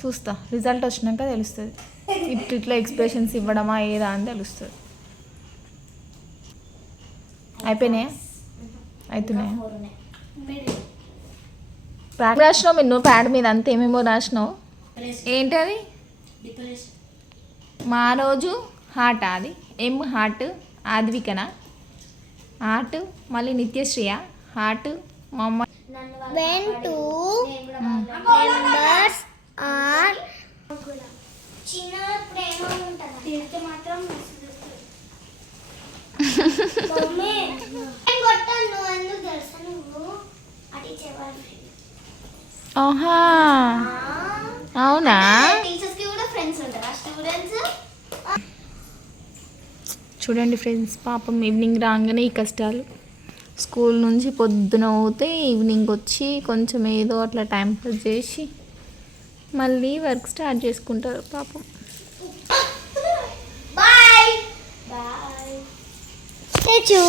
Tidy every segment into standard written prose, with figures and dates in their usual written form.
చూస్తా, రిజల్ట్ వచ్చినాక తెలుస్తుంది. ఇట్లా ఎక్స్ప్రెషన్స్ ఇవ్వడమా ఏదా అని తెలుస్తుంది. అయిపోయినాయా? అవుతున్నాయా? ప్యాడ్ రాసినావు మీరు ప్యాడ్ మీద అంతా ఏమేమో రాసినావు. ఏంటి అది? మా రోజు హార్ట్, అది ఎం హార్ట్ ఆద్వికన హార్ట్, మళ్ళీ నిత్యశ్రీయ హార్ట్, మా అమ్మ. When two members are చిన్న ప్రేమ ఉంటది తిరిగితే మాత్రం మమ్మీ నేను కొట్టాను ఎందుకు తెలుసా నువ్వు అటి చెవాలి. ఆహా అవునా? టీచర్స్ కి కూడా ఫ్రెండ్స్ ఉంటారా స్టూడెంట్స్? చూడండి ఫ్రెండ్స్, పాపం ఈవినింగ్ రాగానే ఈ కష్టాలు. స్కూల్ నుంచి పొద్దున పోతే ఈవినింగ్ వచ్చి కొంచెం ఏదో అట్లా టైం పాస్ చేసి మళ్ళీ వర్క్ స్టార్ట్ చేసుకుంటారు పాపం. Bye bye. స్టాచ్యూ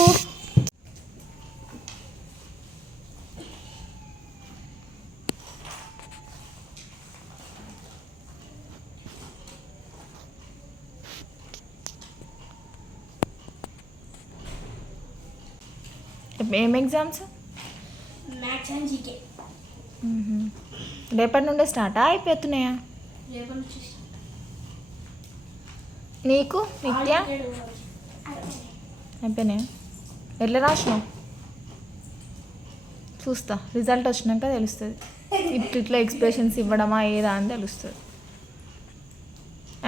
ఏం ఎగ్జామ్స్? Maths and GK. రేపటి నుండే స్టార్టా అయిపోతున్నాయా? రేపటి నుంచి నీకు నిత్య అయిపోయినాయా? ఎట్లా రాసినావు? చూస్తా, రిజల్ట్ వచ్చినాక తెలుస్తుంది. ఇట్లా ఎక్స్ప్రెషన్స్ ఇవ్వడమా ఏదా అని తెలుస్తుంది.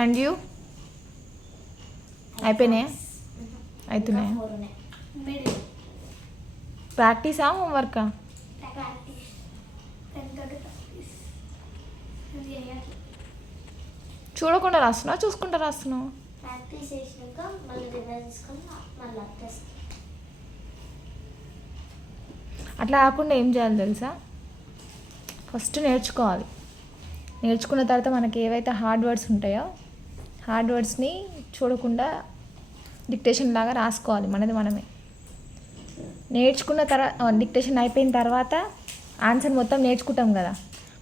అండ్ యూ అయిపోయినాయా? అవుతున్నాయా? ప్రాక్టీసా హోంవర్కా? చూడకుండా రాస్తున్నావు చూసుకుంటా రాస్తున్నావు? ప్రాక్టీస్ చేసినాక మళ్ళీ రివైజ్ చేసుకొని మళ్ళీ టెస్ట్. అట్లా కాకుండా ఏం చేయాలి తెలుసా? ఫస్ట్ నేర్చుకోవాలి. నేర్చుకున్న తర్వాత మనకి ఏవైతే హార్డ్ వర్డ్స్ ఉంటాయో హార్డ్ వర్డ్స్ని చూడకుండా డిక్టేషన్ లాగా రాసుకోవాలి మనది మనమే. నేర్చుకున్న తర్వాత డిక్టేషన్ అయిపోయిన తర్వాత ఆన్సర్ మొత్తం నేర్చుకుంటాం కదా,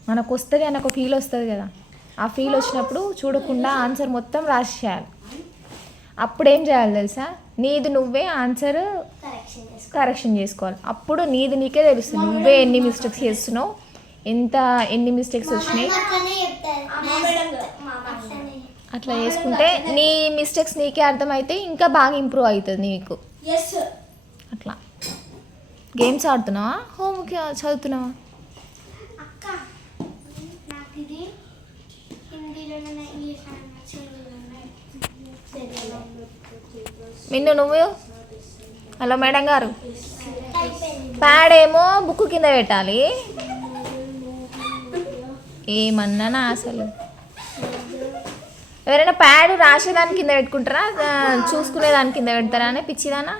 మనకు వస్తుంది అని ఒక ఫీల్ వస్తుంది కదా. ఆ ఫీల్ వచ్చినప్పుడు చూడకుండా ఆన్సర్ మొత్తం రాసేయాలి. అప్పుడు ఏం చేయాలి తెలుసా? నీది నువ్వే ఆన్సర్ కరెక్షన్ చేసుకోవాలి. అప్పుడు నీది నీకే తెలుస్తుంది నువ్వే ఎన్ని మిస్టేక్స్ చేస్తున్నావు, ఎన్ని మిస్టేక్స్ వచ్చినాయి. అట్లా చేసుకుంటే నీ మిస్టేక్స్ నీకే అర్థమైతే ఇంకా బాగా ఇంప్రూవ్ అవుతుంది నీకు. అట్లా గేమ్స్ ఆడుతున్నావా? హోంవర్క్ చదువుతున్నావా? మిన్ను నువ్వు? హలో మేడం గారు, ప్యాడ్ ఏమో బుక్ కింద పెట్టాలి. ఏమన్నానా అసలు? ఎవరైనా ప్యాడ్ రాసేదాని కింద పెట్టుకుంటారా, చూసుకునే దాని కింద పెడతారా అని పిచ్చిదానా?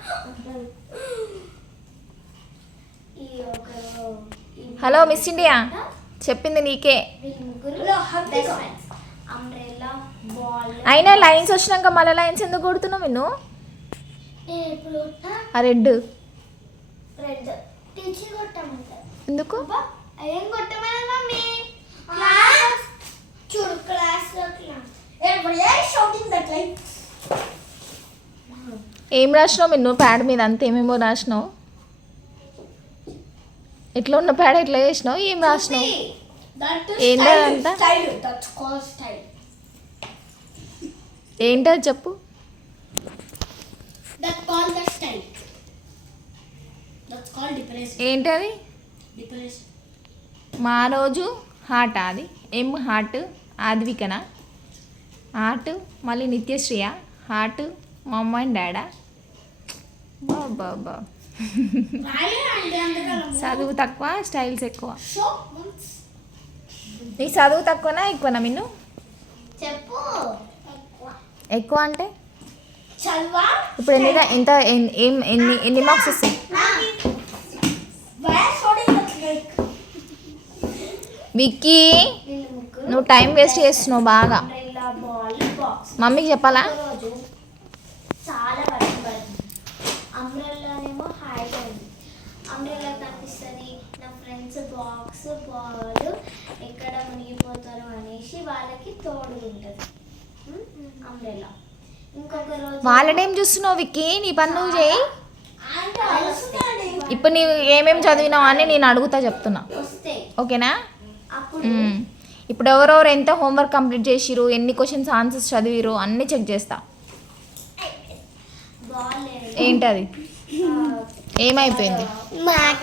హలో మిస్ ఇండియా, చెప్పింది నీకే. అయినా లైన్స్ వచ్చినాక మళ్ళీ లైన్స్ ఎందుకు కొడుతున్నావు నిన్ను? ఆ రెడ్ ఎందుకు? ఏం రాసినావు నిన్ను ప్యాడ్ మీద అంతా ఏమేమో రాసినావు? ఎట్లా ఉన్న ప్యాడ్ ఎట్లా చేసినావు? ఏం రాసినావు? ఏంటంతా ఏంటది చెప్పు. ఏంటది? మా రోజు హార్ట్, అది ఎం హార్ట్ ఆద్వికన హార్ట్, మళ్ళీ నిత్యశ్రీయ హార్ట్, మా అమ్మ అండ్ డాడా. బాబా చదువు తక్కువ స్టైల్స్ ఎక్కువ. నీ చదువు తక్కువనా ఎక్కువనా మిన్ను? చెప్పు. ఎక్కువ అంటే ఇప్పుడు ఎంత ఎన్ని మార్క్స్ వస్తాయి? విక్కీ నువ్వు టైం వేస్ట్ చేస్తున్నావు బాగా. మమ్మీకి చెప్పాలా? చాలా వర్షం పడింది. అంబ్రెల్లానేమో హాయిగా ఉంది. అంబ్రెల్లా కనిపిస్తుంది. నా ఫ్రెండ్స్ బాక్స్ బాల్ ఎక్కడ మునిగిపోతారు అనేసి వాళ్ళకి తోడు ఉంటుంది అంబ్రెల్లా. ఇంకొక రోజు వాళ్ళనేం చూస్తున్నావు విక్కీ? నీ పని నువ్వు చేయి. ఇప్పుడు నీవు ఏమేమి చదివినావు అని నేను అడుగుతా చెప్తున్నా, వస్తాయి. ఓకేనా? అప్పుడు ఇప్పుడు ఎవరెవరు ఎంత హోంవర్క్ కంప్లీట్ చేసిరు, ఎన్ని క్వశ్చన్స్ ఆన్సర్స్ చదివిరు అన్నీ చెక్ చేస్తా. బాల్ ఏంటది? ఏమైపోయింది? బాల్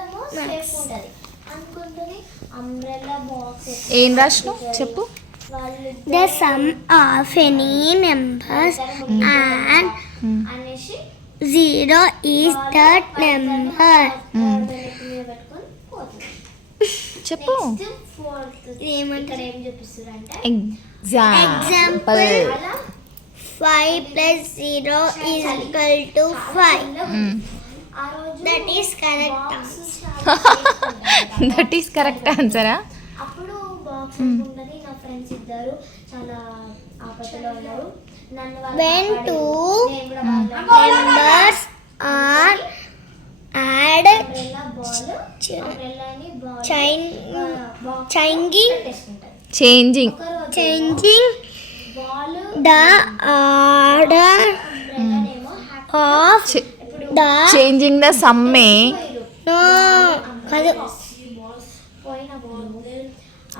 ఏమో సేఫ్ ఉంటుంది అనుకుంటుంది. అంబ్రెల్లా బాక్స్ ఏం రాసినావు చెప్పు. వాళ్ళు The sum of any numbers and అనేసి 0 is that number. పెట్టుకొని పోతుంది. చెప్పు. ఫోర్త్ ఇక్కడ ఏం చూపిస్తారు అంటే ఎగ్జాంపుల్. అలా 5 plus 0 is equal to 5. ఆ రోజు That is correct box answer. చాలా safe ఉంటుంది. దట్ ఈస్ కరెక్ట్ ఆన్సరా? అప్పుడు బాక్స్ ఉంటుంది. నా ఫ్రెండ్స్ ఇద్దరు చాలా ఆపదలో ఉన్నారు. నన్ను వాళ్ళు When కాపాడారు. two నేను కూడా వాళ్ళని numbers are add umbrella ball అంబ్రెల్లాని బాల్ బాక్స్ changing పెట్టేసుకుంటారు. చేంజింగ్. ఒకరోజు changing బాల్ the order అంబ్రెల్లానేమో of the చేంజింగ్ ద సమ్మే. no కాదు పోయిన బాల్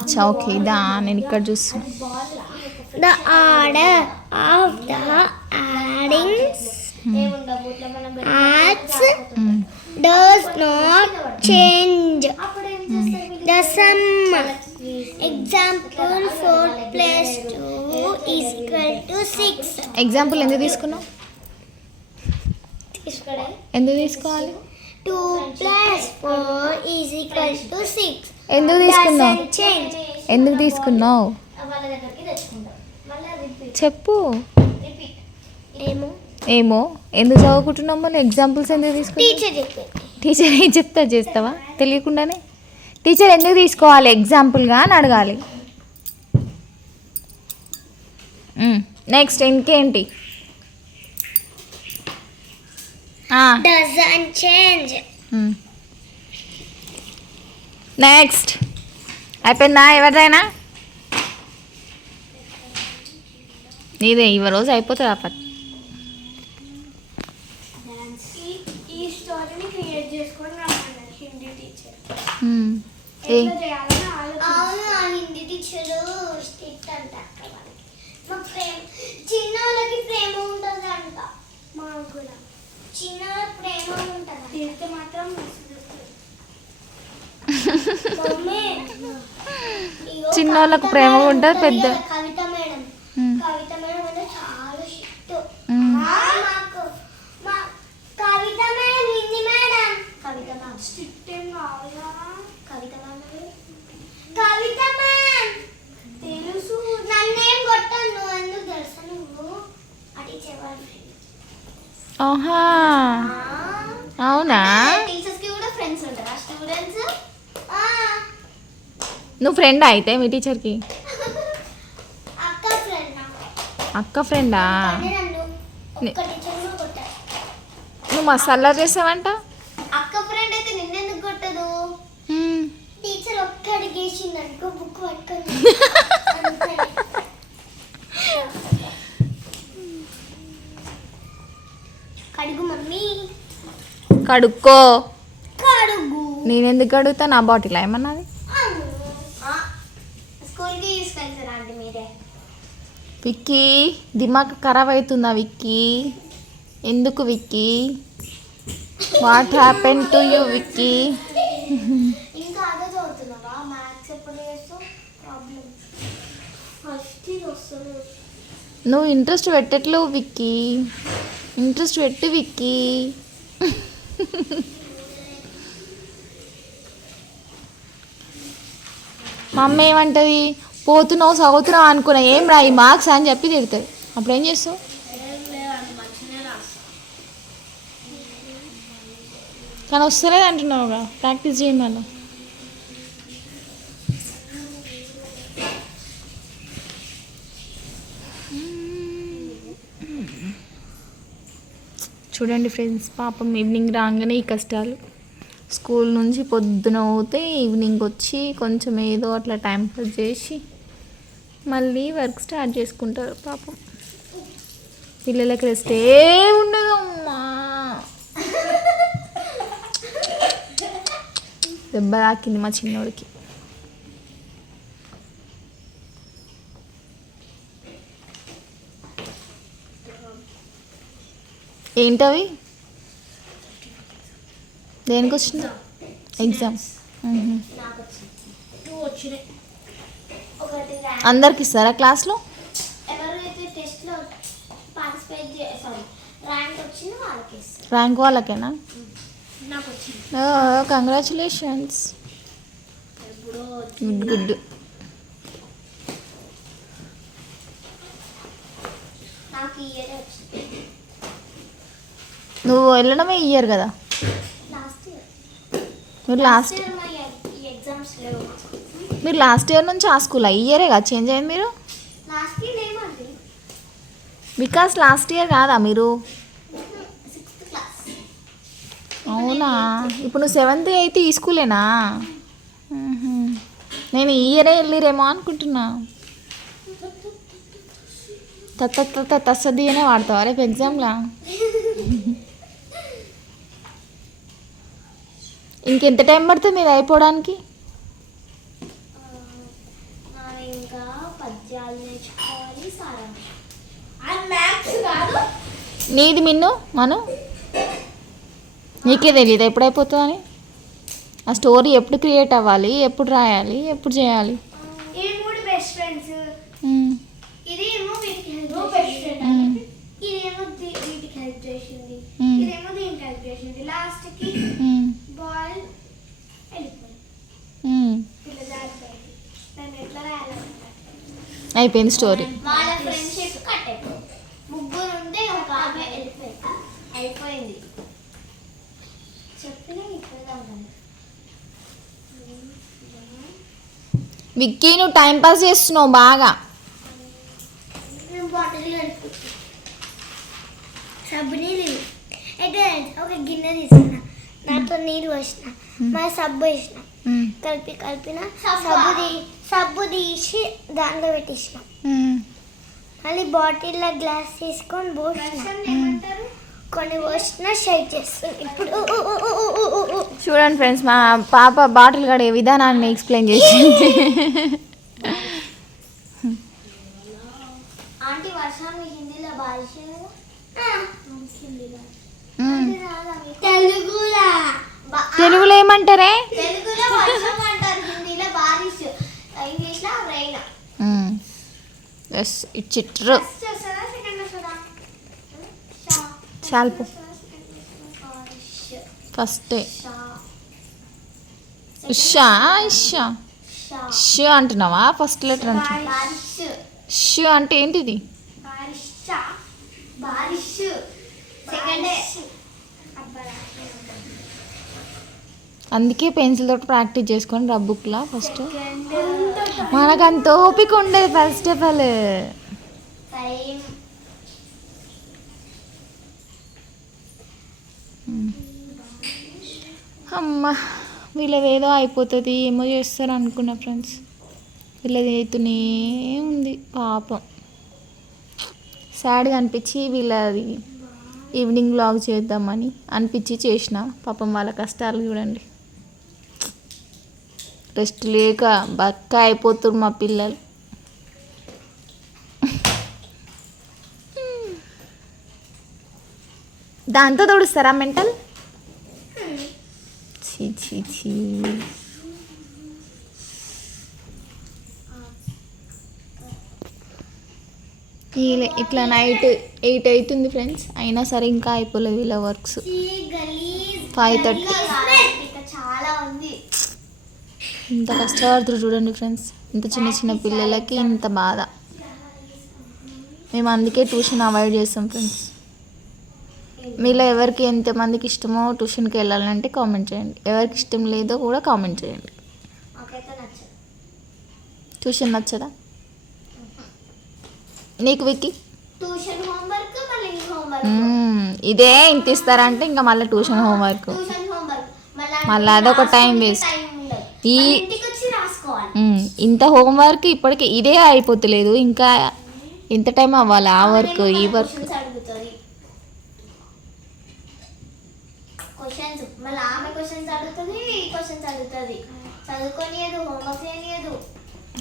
అచ్చా ఓకే, దా నేను ఇక్కడ చూస్తున్నా. Ball the order of the addings ఏముండవు ఇట్లా మనం adds does not change. అప్పుడు ఏం చేస్తారు The sum. Example 4 plus 2 is equal to 6. Example ఎందుకు తీసుకున్నావు? ఇక్కడే ఎందుకు తీసుకోవాలి? 2 plus 4 is equal to 6. ఎందుకు తీసుకున్నావు? Doesn't change. ఎందుకు తీసుకున్నావు వాళ్ళ దగ్గరికి తెచ్చుకుంటాం. మళ్ళీ రిపీట్ చెప్పు. రిపీట్ ఏమో ఎందుకు చదువుకుంటున్నావు మళ్ళీ? ఎగ్జాంపుల్స్ ఎందుకు తీసుకున్నావు? Teacher చెప్పింది. టీచర్ ఏం చెప్తా చేస్తావా తెలియకుండానే? టీచర్ ఎందుకు తీసుకోవాలి ఎగ్జాంపుల్గా అని అడగాలి. నెక్స్ట్ ఇంకేంటి? Doesn't change. నెక్స్ట్ అయిపోయిందా ఎవరిదైనా? నీదే ఈ రోజు అయిపోతుంది అప్పటి. ఈ స్టోరీని క్రియేట్ చేసుకొని రమ్మన్నారు హిందీ టీచర్. ఏ అవును, ఆ హిందీ టీచర్ స్ట్రిక్ట్ అంట అక్క వాళ్ళకి. మా ప్రేమ చిన్న వాళ్ళకి ప్రేమ ఉంటుంది అంట. మాకు కూడా చిన్న వాళ్ళకి ప్రేమ ఉంటుంది. తిరిగితే మాత్రం మమ్మీ, ఇగో చిన్నోళ్ళకు ప్రేమ ఉంటుంది, పెద్ద కవిత మేడం. మ్మ్. కవిత మేడం అంటే చాలా స్ట్రిక్ట్. మ్మ్. మాకు మా కవిత మేడం హిందీ మేడం. కవిత మ్యామ్ స్ట్రిక్ట్ ఏం కావాలా? కవిత మ్యామ్ కవిత మ్యామ్ తెలుసు. నన్నేం కొట్టాను, నువ్వు ఎందుకు తెలుసా? నువ్వు అటు చెప్పాలి. ఆహా అవునా? టీచర్స్ కి కూడా ఫ్రెండ్స్ ఉంటారా? స్టూడెంట్స్ నువ్వు ఫ్రెండా అయితే మీ టీచర్కి? అక్క ఫ్రెండ్. అక్క ఫ్రెండా? నన్ను ఒక్క టీచర్ కూడా కొట్టారు. నువ్వు మసాలా చేసావంట. అక్క ఫ్రెండ్ అయితే నిన్నెందుకు కొట్టదు? టీచర్ ఒక్క అడిగేసింది అనుకో, బుక్ పట్టుకొని అంతే. కడుగు మమ్మీ, కడుక్కో. కడుగు. నేనెందుకు అడుగుతా? నా బాటిల్ ఏమన్నది? స్కూల్కి తీసుకెళ్తారా అండి మీరే? విక్కీ దిమాగ్ ఖరాబ్ అవుతుందా విక్కీ? ఎందుకు Vicky? What happen to you Vicky? ఇంకా అదే చదువుతున్నావా? మ్యాథ్స్ ఎప్పుడు చేస్తావు? ప్రాబ్లం ఫస్ట్ ఇది వస్తుంది. నువ్వు ఇంట్రెస్ట్ పెట్టట్లేవు విక్కీ. ఇంట్రెస్ట్ పెట్టు విక్కీ. మా అమ్మ ఏమంటుంది? పోతున్నావు చదువుతున్నావు అనుకున్నా, ఏం రా ఈ మార్క్స్ అని చెప్పి తిడుతుంది. అప్పుడు ఏం చేస్తావు? కానీ వస్తలేదు అంటున్నావుగా, ప్రాక్టీస్ చేయండి మళ్ళీ. చూడండి ఫ్రెండ్స్, పాపం ఈవినింగ్ రాగానే ఈ కష్టాలు. స్కూల్ నుంచి పొద్దున పోతే ఈవినింగ్ వచ్చి కొంచెం ఏదో అట్లా టైం పాస్ చేసి మళ్ళీ వర్క్ స్టార్ట్ చేసుకుంటారు. పాపం పిల్లలకి రెస్ట్ ఉండదు అమ్మా. దెబ్బ తాకింది మా చిన్నోడికి. ఏంటవి? దేనికి వచ్చింది ఎగ్జామ్? నాకు వచ్చింది 2 వచ్చినాయి. ఒకటి అందరికి ఇస్తారా క్లాస్లో? ఎవరైతే టెస్ట్లో పార్టిసిపేట్ ర్యాంక్ వచ్చిందో వాళ్ళకి ఇస్తారు. ర్యాంక్ వాళ్ళకేనా? నాకు వచ్చింది. కంగ్రాచులేషన్స్. ఎప్పుడో గుడ్ గుడ్. నాకు ఇయర్ వచ్చింది. నువ్వు వెళ్ళడమే ఇయర్ కదా? Last year. మీరు లాస్ట్ ఈ ఎగ్జామ్స్ లేవు. మీరు లాస్ట్ ఇయర్ నుంచి ఆ స్కూల్ ఇయరే కదా చేంజ్ అయ్యింది మీరు? లాస్ట్ ఇయర్ ఏమండి? బికాస్ లాస్ట్ ఇయర్ కాదా మీరు? 6th class. అవునా? ఇప్పుడు నువ్వు 7th 8th ఈ స్కూలేనా? నేను ఈ ఇయరే వెళ్ళిరేమో అనుకుంటున్నా. తస్సది అనే వాడతావా రేపు ఎగ్జామ్లా? ఇంకెంత టైం పడుతుంది మీరు అయిపోవడానికి? ఇంకా పద్యాలు నేర్చుకోవాలి, సారాంశం. నీది మిన్ను మను నీకే తెలియదు ఎప్పుడు అయిపోతుందని? ఆ స్టోరీ ఎప్పుడు క్రియేట్ అవ్వాలి, ఎప్పుడు రాయాలి, ఎప్పుడు చేయాలి? ఈ 3 బెస్ట్ ఫ్రెండ్స్. ఇదేమో వీటికి హెల్ప్ చేసింది, ఇదేమో వీటికి హెల్ప్ చేసింది, ఇదేమో దీనికి హెల్ప్ చేసింది. లాస్ట్ కి బాల్ వెళ్ళిపోయింది, పిల్ల జారిపోయింది. దాన్ని ఎట్లా రాయాలనుకుంటా అయిపోయింది స్టోరీ. వాళ్ళ ఫ్రెండ్షిప్ కట్ అయిపోయింది. 3 ఉంటే ఒక ఆమె వెళ్ళిపోయింది. అయిపోయింది. చెప్పినా ఇప్పుడు విక్కీ నువ్వు టైం పాస్ చేస్తున్నావు బాగా. నేను బాటిల్ కడుపుతా. సబ్బు నీళ్ళు అయితే ఒక గిన్నె తీసుకున్నా, దాంట్లో నీళ్ళు పోసిన, మళ్ళీ సబ్బు వేసిన, కలిపిన సబ్బు తీసి దాంట్లో పెట్టేసిన, మళ్ళీ బాటిల్లో గ్లాస్ తీసుకొని పోసిన, కొన్ని పోసిన షేక్ చేస్తుంది. ఇప్పుడు చూడండి ఫ్రెండ్స్, మా పాప బాటిల్ కడే విధానాన్ని ఎక్స్ప్లెయిన్ చేసింది. ఆంటీ వర్షాన్ని హిందీలో బారిష్ తెలుగులో ఏమంటారే? తెలుగులో వర్షం అంటారు, హిందీలో బారిష్, ఇంగ్లీష్లో రైన్. ఎస్ ఇచ్చిట్రు చాలు ఫస్ట్ ఇషా ఇషా ష్ అంటున్నావా? ఫస్ట్ లెటర్ అంటున్నా. ష్ అంటే ఏంటిది? అందుకే పెన్సిల్ తోటి ప్రాక్టీస్ చేసుకొని రబ్బుక్లా ఫస్ట్. మనకు అంత ఓపిక ఉండేది ఫస్ట్ ఆఫ్ ఆల్. అమ్మ వీళ్ళది ఏదో అయిపోతుంది ఏమో చేస్తారు అనుకున్నా ఫ్రెండ్స్, వీళ్ళది అవుతూనే ఉంది పాపం. సాడ్గా అనిపించి వీళ్ళది ఈవినింగ్ వ్లాగ్ చేద్దామని అనిపించి చేసిన. పాపం వాళ్ళ కష్టాలు చూడండి, రెస్ట్ లేక బక్క అయిపోతున్నారు మా పిల్లలు. దాంతో తోడుస్తారా మెంటల్? ఛీ ఛీ ఛీ. ఇట్లా నైట్ 8 అవుతుంది ఫ్రెండ్స్, అయినా సరే ఇంకా అయిపోలేదు వీళ్ళ వర్క్స్. 5:30. చాలా ఉంది. ఇంత కష్టపడుతున్నారు చూడండి ఫ్రెండ్స్, ఇంత చిన్న చిన్న పిల్లలకి ఇంత బాధ. మేము అందుకే ట్యూషన్ అవాయిడ్ చేస్తాం ఫ్రెండ్స్. మీలో ఎవరికి ఎంతమందికి ఇష్టమో ట్యూషన్కి వెళ్ళాలంటే కామెంట్ చేయండి, ఎవరికి ఇష్టం లేదో కూడా కామెంట్ చేయండి. ట్యూషన్ నచ్చదా నీకు విక్కీ? ట్యూషన్ హోంవర్క్ మళ్ళీ హోంవర్క్ ఇదే ఇంత ఇస్తారంటే ఇంకా మళ్ళీ ట్యూషన్ హోంవర్క్ ట్యూషన్ హోంవర్క్ మళ్ళీ అదొక టైం వేస్ట్. ఈ ఇంటికి వచ్చి రాసుకోవాలి. ఇంత హోంవర్క్ ఇప్పటికి ఇదే అయిపోతలేదు, ఇంకా ఎంత టైం అవ్వాలి ఆ వర్క్ ఈ వర్క్. అడుగుతుంది క్వశ్చన్స్, మళ్ళీ ఆమె క్వశ్చన్స్ అడుగుతుంది, ఈ క్వశ్చన్స్ అడుగుతుంది. చదువుకోనియదు, హోంవర్క్ చేయనియదు.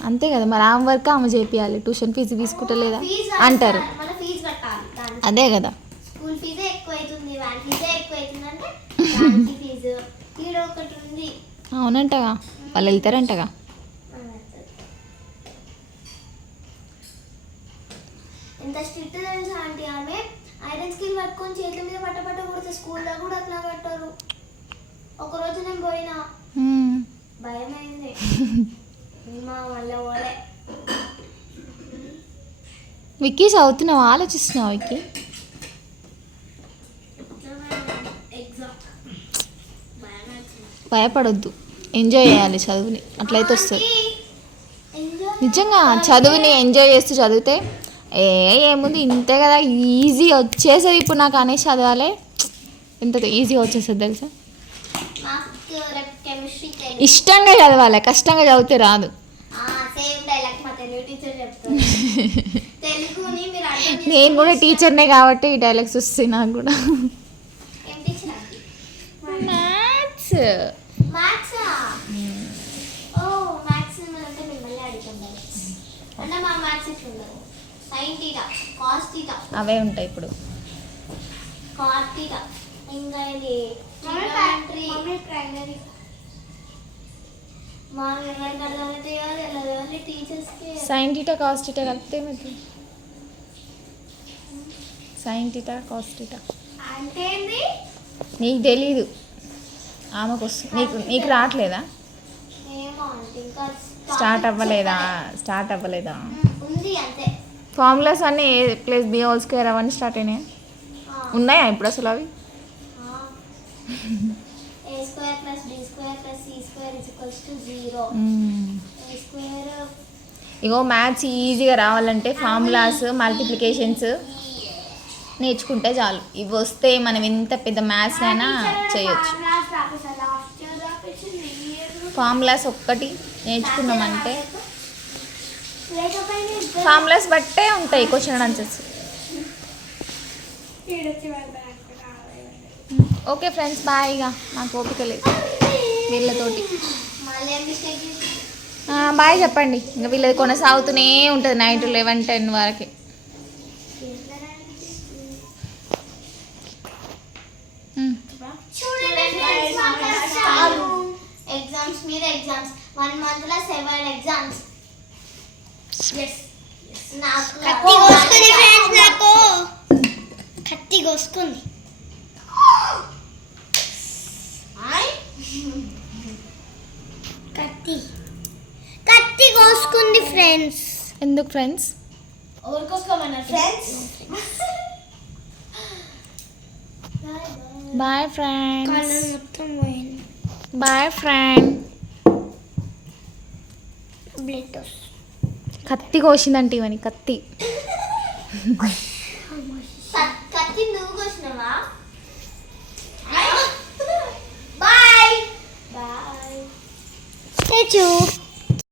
అంతే కదా మరి, ఆమె వర్క్ ఆమె చేపియాలి, ట్యూషన్ ఫీజు తీసుకుంటలేదా అంటారు. మన ఫీజు కట్టాలి దానికి. అదే కదా, స్కూల్ ఫీజే ఎక్కువ అవుతుంది, వ్యాన్ ఫీజే ఎక్కువ అవుతుంది అంటే దానికి ఫీజు ఈడ ఒకటి ఉంది. అవునంటగా, వాళ్ళు వెళ్తారంటగా. ఎంత స్ట్రిక్ట్ తెలుసా ఆంటీ, ఆమె ఐరన్ స్కిల్ పట్టుకొని చేతుల మీద పట్ట కొడితే స్కూల్లో కూడా అట్లా కట్టారు. ఒకరోజు నేను పోయినా, భయం అయింది. మా వల్ల పోలే. విక్కీ చదువుతున్నావా, ఆలోచిస్తున్నావా విక్కీ? భయపడొద్దు, ఎంజాయ్ చేయాలి చదువుని, అట్లయితే వస్తుంది. నిజంగా చదువుని ఎంజాయ్ చేస్తూ చదివితే ఏముంది ఇంతే కదా, ఈజీ వచ్చేస్తుంది. ఇప్పుడు నాకు అనేసి చదవాలి, ఎంత ఈజీగా వచ్చేస్తుంది తెలుసా. ఇష్టంగా చదవాలి, కష్టంగా చదివితే రాదు. సేమ్ డైలాగ్ మా తెలుగు టీచర్ చెప్తారు. తెలుగుని మీరు నేను కూడా టీచర్నే కాబట్టి ఈ డైలాగ్స్ వస్తాయి నాకు కూడా. ఏం టీచర్? మ్యాథ్స్. మ్యాథ్సా? ఓ మ్యాథ్స్ అంటే మిమ్మల్ని అడుగుతుంటారు అంటే మా మ్యాథ్స్ ఇట్లుండదు. సైన్ టీటా, కాస్ టీటా అవే ఉంటాయి ఇప్పుడు. కాట్ టీటా, ఇంకా ఇది ప్రైమరీ. మా ఎవరికి అర్థమైతే ఓన్లీ టీచర్స్కి. సైన్ టీటా కాస్ టీటా కలిపితే ఏమవుతుంది? సైన్ టీటా కాస్ టీటా అంటే ఏంది నీకు తెలీదు, ఆమెకు వస్తుంది. నీకు రావట్లేదా? ఏమో అంటే ఇంకా స్టార్ట్ అవ్వలేదా? ఉంది అంతే. ఫార్ములాస్ అన్నీ A+B హోల్ స్క్వేర్ అవన్నీ స్టార్ట్ అయినాయి. ఉన్నాయా ఇప్పుడు అసలు అవి? A² + B² + C² = 0. A² ఇగో మ్యాథ్స్ ఈజీగా రావాలంటే ఫార్ములాస్, మల్టిప్లికేషన్స్ నేర్చుకుంటే చాలు. ఇవి వస్తే మనం ఎంత పెద్ద మ్యాథ్స్ అయినా చేయొచ్చు. ఫార్ములాస్ ఒక్కటి నేర్చుకున్నామంటే ఫార్ములాస్ బట్టే ఉంటాయి question answers. Okay friends, bye. ఇక నాకు ఓపిక లేదు వీళ్ళతోటి. బాయ్ చెప్పండి. ఇంకా వీళ్ళది కొనసాగుతూనే ఉంటుంది నైట్ 11-10 వరకు. ఎగ్జామ్స్ మీద ఎగ్జామ్స్, 1 monthలో 7 ఎగ్జామ్స్. నాకు కత్తి కోసుకుంది. కత్తి కోసుకుంది ఫ్రెండ్స్. ఎందుకు ఫ్రెండ్స్? ఎవరు కోసుకోమన్నారు ఫ్రెండ్స్? Bye friends. మొత్తం పోయింది. Bye friend. కత్తి కోసిందంటే ఇవని కత్తి. కత్తి నువ్వు కోసినావా? Bye bye.